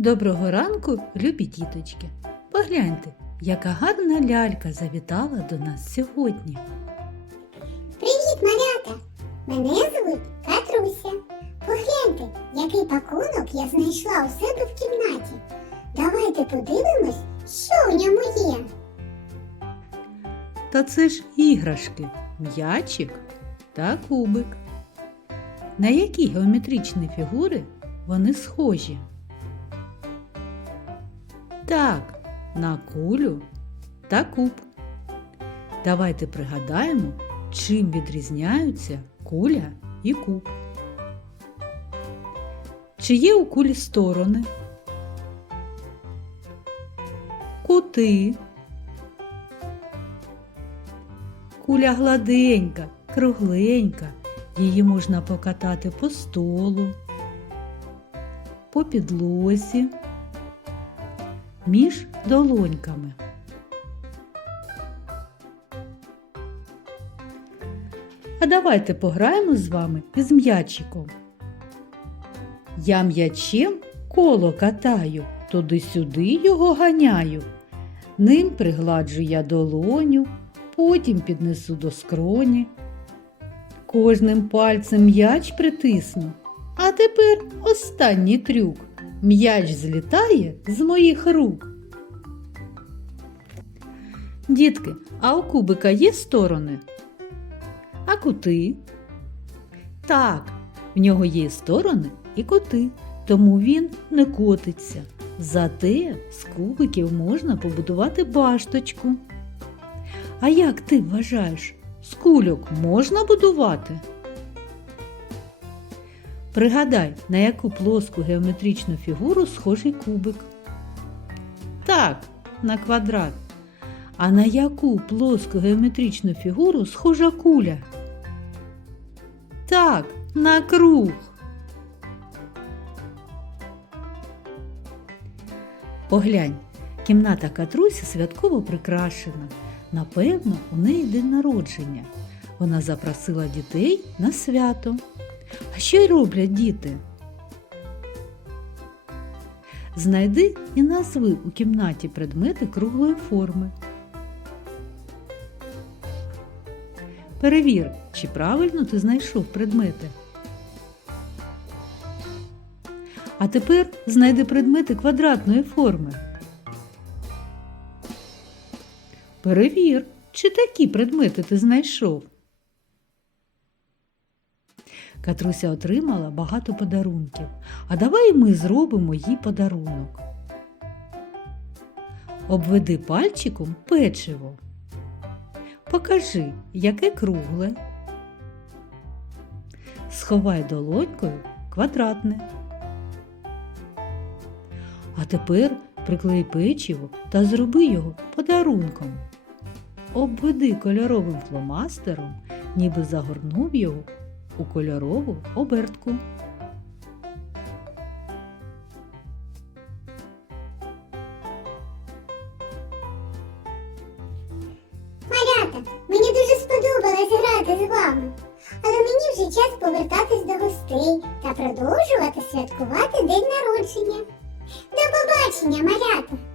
Доброго ранку, любі діточки. Погляньте, яка гарна лялька завітала до нас сьогодні. Привіт, малята! Мене звуть Катруся. Погляньте, який пакунок я знайшла у себе в кімнаті. Давайте подивимось, що в ньому є. Та це ж іграшки, м'ячик та кубик. На які геометричні фігури вони схожі? Так, на кулю та куб. Давайте пригадаємо, чим відрізняються куля і куб. Чи є у кулі сторони? Кути. Куля гладенька, кругленька. Її можна покатати по столу, по підлозі, між долоньками. А давайте пограємо з вами із м'ячиком. Я м'ячем коло катаю, туди-сюди його ганяю. Ним пригладжу я долоню, потім піднесу до скроні. Кожним пальцем м'яч притисну. А тепер останній трюк. М'яч злітає з моїх рук. Дітки, а у кубика є сторони? А кути? Так, в нього є сторони і кути, тому він не котиться. Зате з кубиків можна побудувати башточку. А як ти вважаєш, з кульок можна будувати? Пригадай, на яку плоску геометричну фігуру схожий кубик. Так, на квадрат. А на яку плоску геометричну фігуру схожа куля? Так, на круг. Поглянь, кімната Катрусі святково прикрашена. Напевно, у неї день народження. Вона запросила дітей на свято. Що й роблять діти? Знайди і назви у кімнаті предмети круглої форми. Перевір, чи правильно ти знайшов предмети. А тепер знайди предмети квадратної форми. Перевір, чи такі предмети ти знайшов. Катруся отримала багато подарунків. А давай ми зробимо їй подарунок. Обведи пальчиком печиво. Покажи, яке кругле. Сховай долонькою квадратне. А тепер приклей печиво та зроби його подарунком. Обведи кольоровим фломастером, ніби загорнув його у кольорову обертку. Малята, мені дуже сподобалось грати з вами. Але мені вже час повертатись до гостей та продовжувати святкувати день народження. До побачення, малята!